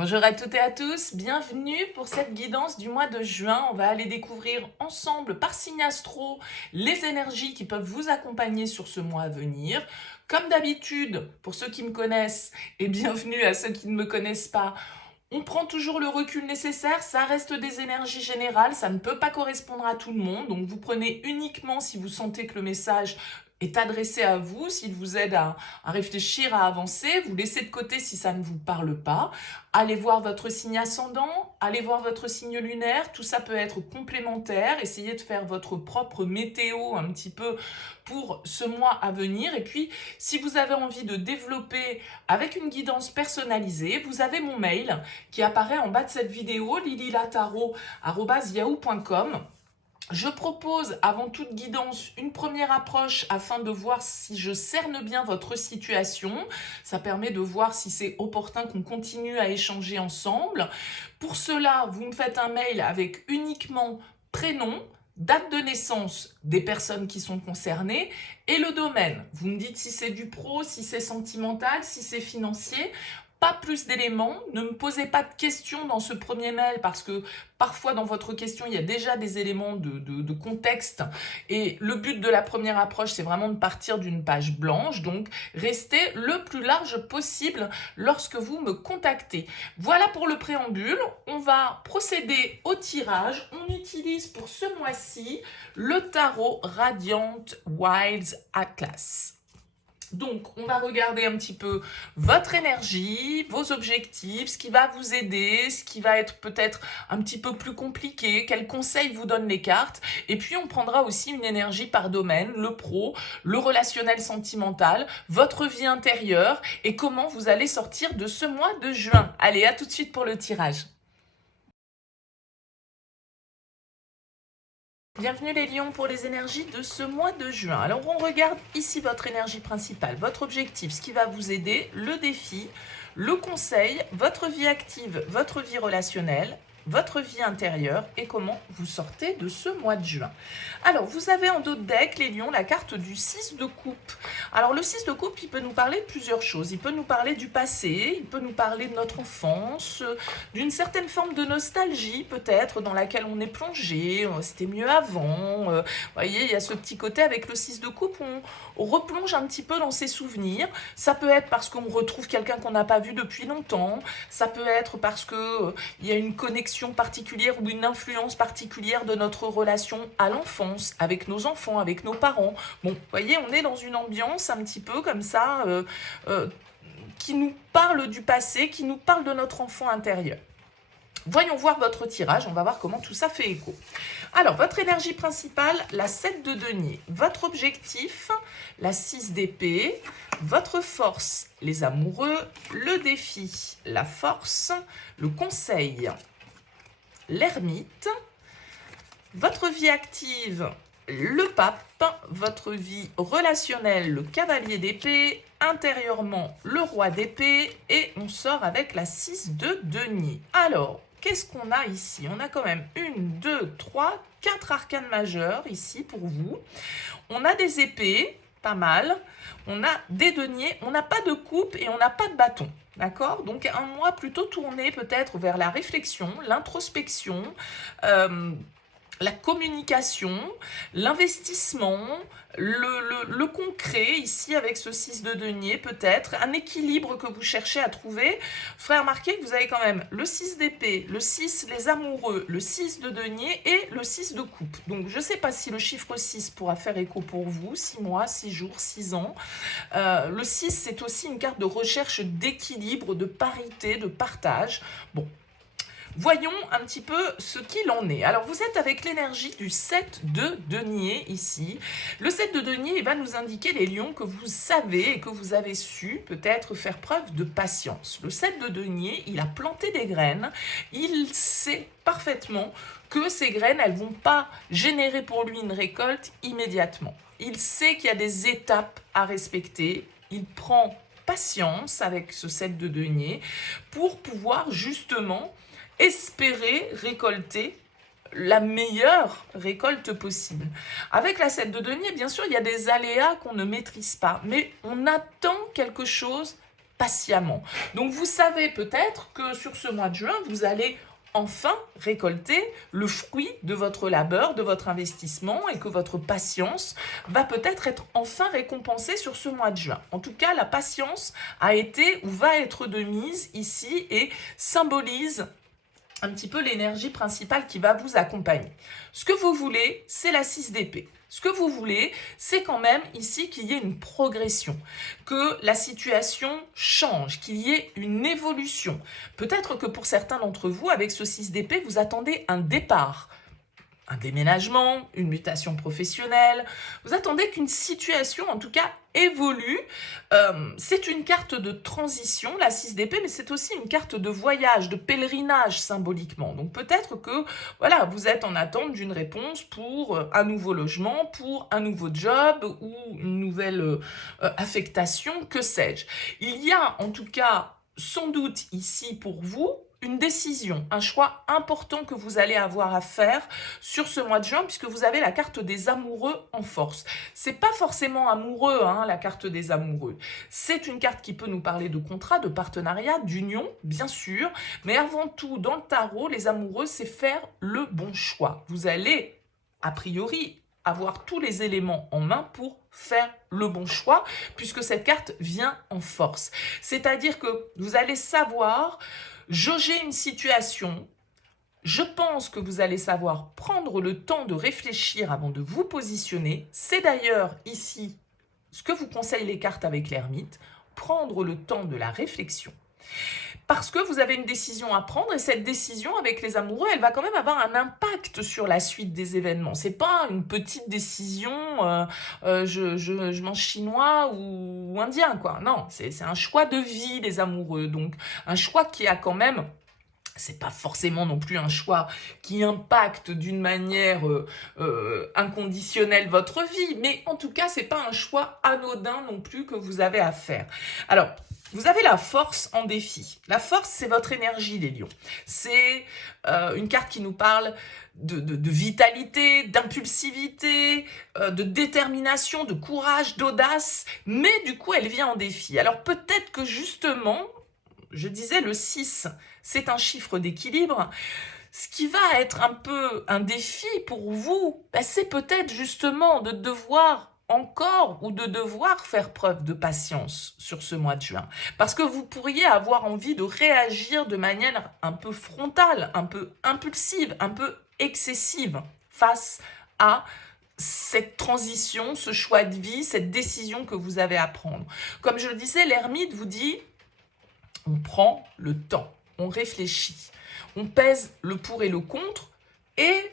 Bonjour à toutes et à tous, bienvenue pour cette guidance du mois de juin. On va aller découvrir ensemble par signe astro les énergies qui peuvent vous accompagner sur ce mois à venir. Comme d'habitude, pour ceux qui me connaissent et bienvenue à ceux qui ne me connaissent pas, on prend toujours le recul nécessaire, ça reste des énergies générales, ça ne peut pas correspondre à tout le monde, donc vous prenez uniquement si vous sentez que le message est adressé à vous, s'il vous aide à réfléchir, à avancer, vous laissez de côté si ça ne vous parle pas, allez voir votre signe ascendant, allez voir votre signe lunaire, tout ça peut être complémentaire, essayez de faire votre propre météo un petit peu pour ce mois à venir, et puis si vous avez envie de développer avec une guidance personnalisée, vous avez mon mail qui apparaît en bas de cette vidéo, lililataro@yahoo.com. Je propose avant toute guidance une première approche afin de voir si je cerne bien votre situation. Ça permet de voir si c'est opportun qu'on continue à échanger ensemble. Pour cela, vous me faites un mail avec uniquement prénom, date de naissance des personnes qui sont concernées et le domaine. Vous me dites si c'est du pro, si c'est sentimental, si c'est financier. Pas plus d'éléments, ne me posez pas de questions dans ce premier mail parce que parfois dans votre question il y a déjà des éléments de contexte et le but de la première approche c'est vraiment de partir d'une page blanche, donc restez le plus large possible lorsque vous me contactez. Voilà pour le préambule, on va procéder au tirage. On utilise pour ce mois-ci le tarot Radiant Wilds Atlas. Donc, on va regarder un petit peu votre énergie, vos objectifs, ce qui va vous aider, ce qui va être peut-être un petit peu plus compliqué, quels conseils vous donnent les cartes. Et puis, on prendra aussi une énergie par domaine, le pro, le relationnel sentimental, votre vie intérieure et comment vous allez sortir de ce mois de juin. Allez, à tout de suite pour le tirage. Bienvenue les lions pour les énergies de ce mois de juin. Alors on regarde ici votre énergie principale, votre objectif, ce qui va vous aider, le défi, le conseil, votre vie active, votre vie relationnelle, votre vie intérieure et comment vous sortez de ce mois de juin. Alors, vous avez en dos de deck, les lions, la carte du 6 de coupe. Alors, le 6 de coupe, il peut nous parler de plusieurs choses. Il peut nous parler du passé, il peut nous parler de notre enfance, d'une certaine forme de nostalgie peut-être dans laquelle on est plongé, c'était mieux avant. Vous voyez, il y a ce petit côté avec le 6 de coupe où on replonge un petit peu dans ses souvenirs. Ça peut être parce qu'on retrouve quelqu'un qu'on n'a pas vu depuis longtemps, ça peut être parce que il y a une connexion particulière ou une influence particulière de notre relation à l'enfance, avec nos enfants, avec nos parents. Bon, vous voyez, on est dans une ambiance un petit peu comme ça, qui nous parle du passé, qui nous parle de notre enfant intérieur. Voyons voir votre tirage, on va voir comment tout ça fait écho. Alors, votre énergie principale, la 7 de denier. Votre objectif, la 6 d'épée. Votre force, les amoureux. Le défi, la force. Le conseil, l'ermite. Votre vie active, le pape. Votre vie relationnelle, le cavalier d'épée. Intérieurement, le roi d'épée. Et on sort avec la 6 de denier. Alors, qu'est-ce qu'on a ici? On a quand même 1, 2, 3, 4 arcanes majeurs ici pour vous. On a des épées, pas mal. On a des deniers, on n'a pas de coupe et on n'a pas de bâton. D'accord? Donc un mois plutôt tourné peut-être vers la réflexion, l'introspection, la communication, l'investissement, le concret, ici avec ce 6 de denier peut-être, un équilibre que vous cherchez à trouver. Frère, remarquez que vous avez quand même le 6 d'épée, le 6 les amoureux, le 6 de denier et le 6 de coupe. Donc je ne sais pas si le chiffre 6 pourra faire écho pour vous, 6 mois, 6 jours, 6 ans. Le 6 c'est aussi une carte de recherche d'équilibre, de parité, de partage. Bon. Voyons un petit peu ce qu'il en est. Alors, vous êtes avec l'énergie du 7 de denier ici. Le 7 de denier va nous indiquer, les lions, que vous savez et que vous avez su peut-être faire preuve de patience. Le 7 de denier, il a planté des graines. Il sait parfaitement que ces graines, elles ne vont pas générer pour lui une récolte immédiatement. Il sait qu'il y a des étapes à respecter. Il prend patience avec ce 7 de denier pour pouvoir justement espérer récolter la meilleure récolte possible. Avec la 7 de denier, bien sûr, il y a des aléas qu'on ne maîtrise pas, mais on attend quelque chose patiemment. Donc vous savez peut-être que sur ce mois de juin, vous allez enfin récolter le fruit de votre labeur, de votre investissement et que votre patience va peut-être être enfin récompensée sur ce mois de juin. En tout cas, la patience a été ou va être de mise ici et symbolise un petit peu l'énergie principale qui va vous accompagner. Ce que vous voulez, c'est la 6 d'épée. Ce que vous voulez, c'est quand même ici qu'il y ait une progression, que la situation change, qu'il y ait une évolution. Peut-être que pour certains d'entre vous, avec ce 6 d'épée, vous attendez un départ, un déménagement, une mutation professionnelle. Vous attendez qu'une situation, en tout cas, évolue. C'est une carte de transition, la 6 d'épée, mais c'est aussi une carte de voyage, de pèlerinage symboliquement. Donc peut-être que voilà, vous êtes en attente d'une réponse pour un nouveau logement, pour un nouveau job ou une nouvelle affectation, que sais-je. Il y a en tout cas sans doute ici pour vous une décision, un choix important que vous allez avoir à faire sur ce mois de juin, puisque vous avez la carte des amoureux en force. C'est pas forcément amoureux, hein, la carte des amoureux. C'est une carte qui peut nous parler de contrat, de partenariat, d'union, bien sûr, mais avant tout, dans le tarot, les amoureux, c'est faire le bon choix. Vous allez, a priori, avoir tous les éléments en main pour faire le bon choix, puisque cette carte vient en force. C'est-à-dire que vous allez savoir jauger une situation. Je pense que vous allez savoir prendre le temps de réfléchir avant de vous positionner. C'est d'ailleurs ici ce que vous conseillent les cartes avec l'ermite, prendre le temps de la réflexion. Parce que vous avez une décision à prendre et cette décision avec les amoureux, elle va quand même avoir un impact sur la suite des événements. C'est pas une petite décision, je mange chinois ou indien, quoi. Non, c'est un choix de vie, les amoureux. Donc, un choix qui a quand même... C'est pas forcément non plus un choix qui impacte d'une manière inconditionnelle votre vie, mais en tout cas, c'est pas un choix anodin non plus que vous avez à faire. Alors, vous avez la force en défi. La force, c'est votre énergie, les lions. C'est une carte qui nous parle de vitalité, d'impulsivité, de détermination, de courage, d'audace, mais du coup, elle vient en défi. Alors peut-être que justement, je disais le 6, c'est un chiffre d'équilibre. Ce qui va être un peu un défi pour vous, c'est peut-être justement de devoir encore ou de devoir faire preuve de patience sur ce mois de juin. Parce que vous pourriez avoir envie de réagir de manière un peu frontale, un peu impulsive, un peu excessive face à cette transition, ce choix de vie, cette décision que vous avez à prendre. Comme je le disais, l'ermite vous dit, on prend le temps, on réfléchit, on pèse le pour et le contre et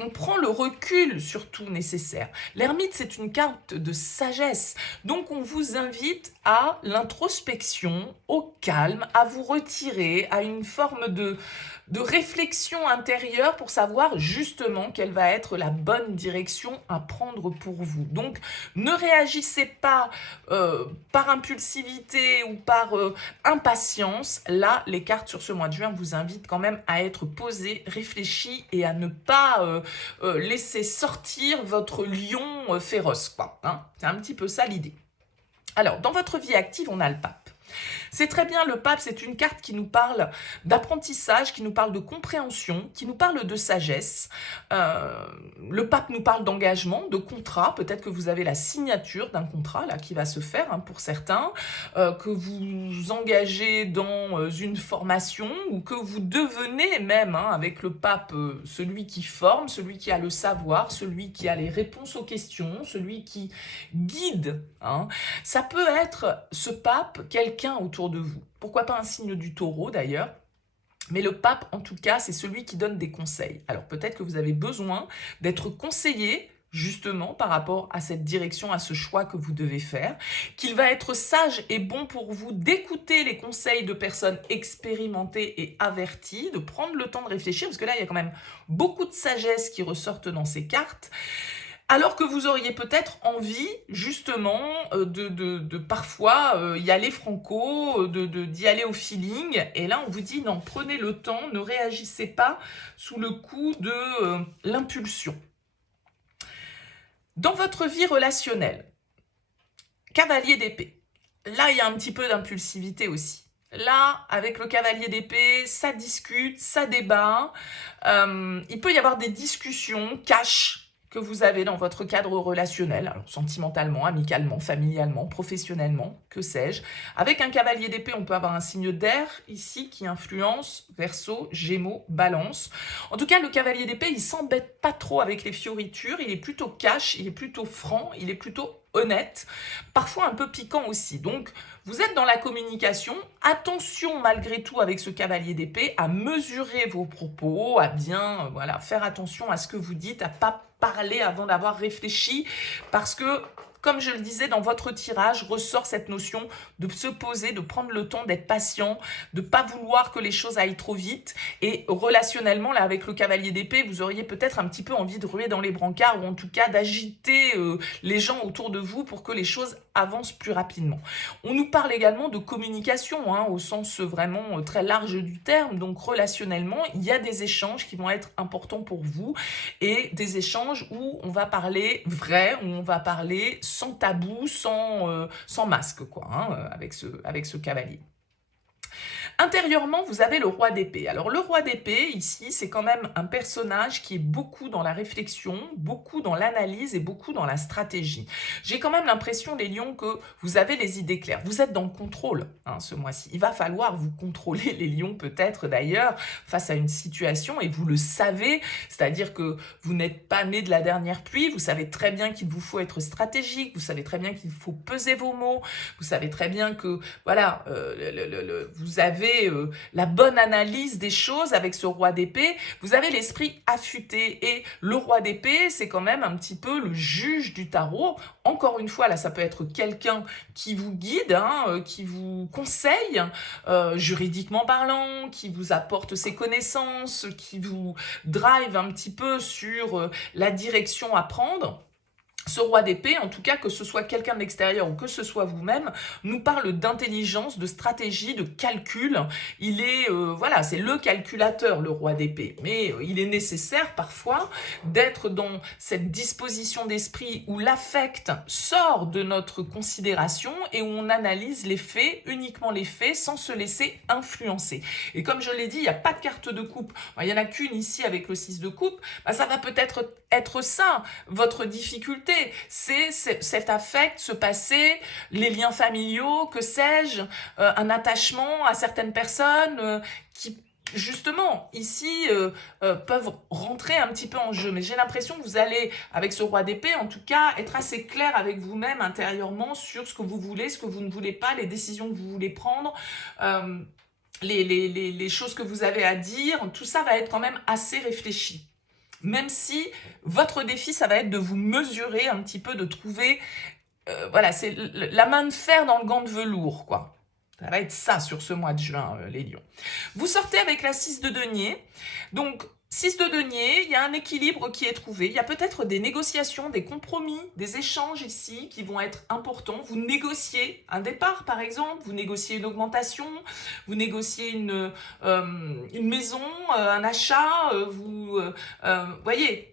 on prend le recul surtout nécessaire. L'ermite, c'est une carte de sagesse. Donc, on vous invite à l'introspection, au calme, à vous retirer, à une forme de réflexion intérieure pour savoir justement quelle va être la bonne direction à prendre pour vous. Donc, ne réagissez pas par impulsivité ou par impatience. Là, les cartes sur ce mois de juin vous invitent quand même à être posé, réfléchi et à ne pas laisser sortir votre lion féroce, quoi, hein. C'est un petit peu ça l'idée. Alors, dans votre vie active, on a le pape. C'est très bien, le pape, c'est une carte qui nous parle d'apprentissage, qui nous parle de compréhension, qui nous parle de sagesse. Le pape nous parle d'engagement, de contrat. Peut-être que vous avez la signature d'un contrat là qui va se faire, hein, pour certains, que vous engagez dans une formation ou que vous devenez même, hein, avec le pape, celui qui forme, celui qui a le savoir, celui qui a les réponses aux questions, celui qui guide, hein. Ça peut être, ce pape, quelqu'un autour de vous. Pourquoi pas un signe du taureau d'ailleurs. Mais le pape, en tout cas, c'est celui qui donne des conseils. Alors peut-être que vous avez besoin d'être conseillé justement par rapport à cette direction, à ce choix que vous devez faire, qu'il va être sage et bon pour vous d'écouter les conseils de personnes expérimentées et averties, de prendre le temps de réfléchir, parce que là, il y a quand même beaucoup de sagesse qui ressortent dans ces cartes. Alors que vous auriez peut-être envie, justement, de parfois y aller franco, d'y aller au feeling. Et là, on vous dit, non, prenez le temps, ne réagissez pas sous le coup de l'impulsion. Dans votre vie relationnelle, cavalier d'épée. Là, il y a un petit peu d'impulsivité aussi. Là, avec le cavalier d'épée, ça discute, ça débat. Il peut y avoir des discussions cash que vous avez dans votre cadre relationnel, alors sentimentalement, amicalement, familialement, professionnellement, que sais-je. Avec un cavalier d'épée, on peut avoir un signe d'air ici qui influence Verseau, Gémeaux, Balance. En tout cas, le cavalier d'épée, il s'embête pas trop avec les fioritures, il est plutôt cash, il est plutôt franc, il est plutôt honnête, parfois un peu piquant aussi. Donc, vous êtes dans la communication. Attention, malgré tout, avec ce cavalier d'épée, à mesurer vos propos, à bien voilà, faire attention à ce que vous dites, à pas parler avant d'avoir réfléchi, parce que, comme je le disais, dans votre tirage ressort cette notion de se poser, de prendre le temps d'être patient, de ne pas vouloir que les choses aillent trop vite. Et relationnellement, là, avec le cavalier d'épée, vous auriez peut-être un petit peu envie de ruer dans les brancards, ou en tout cas d'agiter les gens autour de vous pour que les choses avancent plus rapidement. On nous parle également de communication, au sens vraiment très large du terme. Donc relationnellement, il y a des échanges qui vont être importants pour vous, et des échanges où on va parler vrai, où on va parler sans tabou, sans masque, quoi, avec ce cavalier. Intérieurement, vous avez le roi d'épée. Alors le roi d'épée, ici, c'est quand même un personnage qui est beaucoup dans la réflexion, beaucoup dans l'analyse et beaucoup dans la stratégie. J'ai quand même l'impression, les lions, que vous avez les idées claires. Vous êtes dans le contrôle ce mois-ci. Il va falloir vous contrôler, les lions, peut-être d'ailleurs, face à une situation, et vous le savez, c'est-à-dire que vous n'êtes pas né de la dernière pluie, vous savez très bien qu'il vous faut être stratégique, vous savez très bien qu'il faut peser vos mots, vous savez très bien que, voilà, vous avez la bonne analyse des choses avec ce roi d'épée, vous avez l'esprit affûté, et le roi d'épée, c'est quand même un petit peu le juge du tarot. Encore une fois, là, ça peut être quelqu'un qui vous guide, qui vous conseille, juridiquement parlant, qui vous apporte ses connaissances, qui vous drive un petit peu sur la direction à prendre. Ce roi d'épée, en tout cas, que ce soit quelqu'un de l'extérieur ou que ce soit vous-même, nous parle d'intelligence, de stratégie, de calcul. Il est, voilà, c'est le calculateur, le roi d'épée. Mais il est nécessaire parfois d'être dans cette disposition d'esprit où l'affect sort de notre considération et où on analyse les faits, uniquement les faits, sans se laisser influencer. Et comme je l'ai dit, il n'y a pas de carte de coupe. Il n'y en a qu'une ici avec le 6 de coupe. Ça va peut-être être ça, votre difficulté. C'est cet affect, ce passé, les liens familiaux, que sais-je, un attachement à certaines personnes qui, justement, ici, peuvent rentrer un petit peu en jeu. Mais j'ai l'impression que vous allez, avec ce roi d'épée, en tout cas, être assez clair avec vous-même intérieurement sur ce que vous voulez, ce que vous ne voulez pas, les décisions que vous voulez prendre, les choses que vous avez à dire. Tout ça va être quand même assez réfléchi. Même si votre défi, ça va être de vous mesurer un petit peu, de trouver, voilà, c'est la main de fer dans le gant de velours, quoi. Ça va être ça sur ce mois de juin, les lions. Vous sortez avec la 6 de denier. Donc, 6 de denier, il y a un équilibre qui est trouvé. Il y a peut-être des négociations, des compromis, des échanges ici qui vont être importants. Vous négociez un départ, par exemple. Vous négociez une augmentation. Vous négociez une maison, un achat. Vous voyez,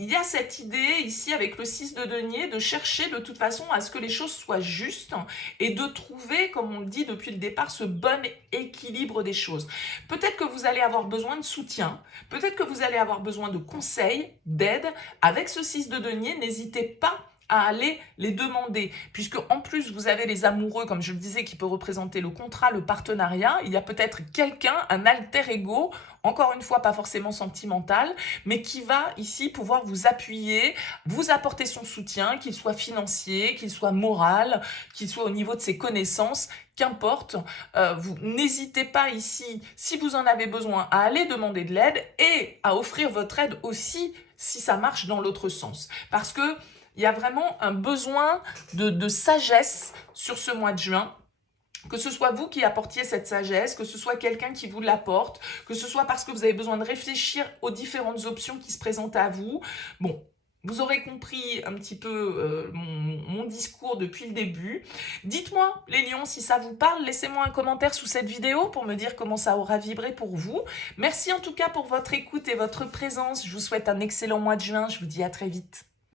il y a cette idée ici avec le 6 de denier de chercher de toute façon à ce que les choses soient justes et de trouver, comme on le dit depuis le départ, ce bon équilibre des choses. Peut-être que vous allez avoir besoin de soutien, peut-être que vous allez avoir besoin de conseils, d'aide. Avec ce 6 de denier, n'hésitez pas à aller les demander, puisque en plus vous avez les amoureux, comme je le disais, qui peut représenter le contrat, le partenariat. Il y a peut-être quelqu'un, un alter ego, encore une fois pas forcément sentimental, mais qui va ici pouvoir vous appuyer, vous apporter son soutien, qu'il soit financier, qu'il soit moral, qu'il soit au niveau de ses connaissances, qu'importe. Vous n'hésitez pas ici, si vous en avez besoin, à aller demander de l'aide et à offrir votre aide aussi si ça marche dans l'autre sens, parce que il y a vraiment un besoin de sagesse sur ce mois de juin. Que ce soit vous qui apportiez cette sagesse, que ce soit quelqu'un qui vous l'apporte, que ce soit parce que vous avez besoin de réfléchir aux différentes options qui se présentent à vous. Bon, vous aurez compris un petit peu mon discours depuis le début. Dites-moi, les lions, si ça vous parle, laissez-moi un commentaire sous cette vidéo pour me dire comment ça aura vibré pour vous. Merci en tout cas pour votre écoute et votre présence. Je vous souhaite un excellent mois de juin. Je vous dis à très vite.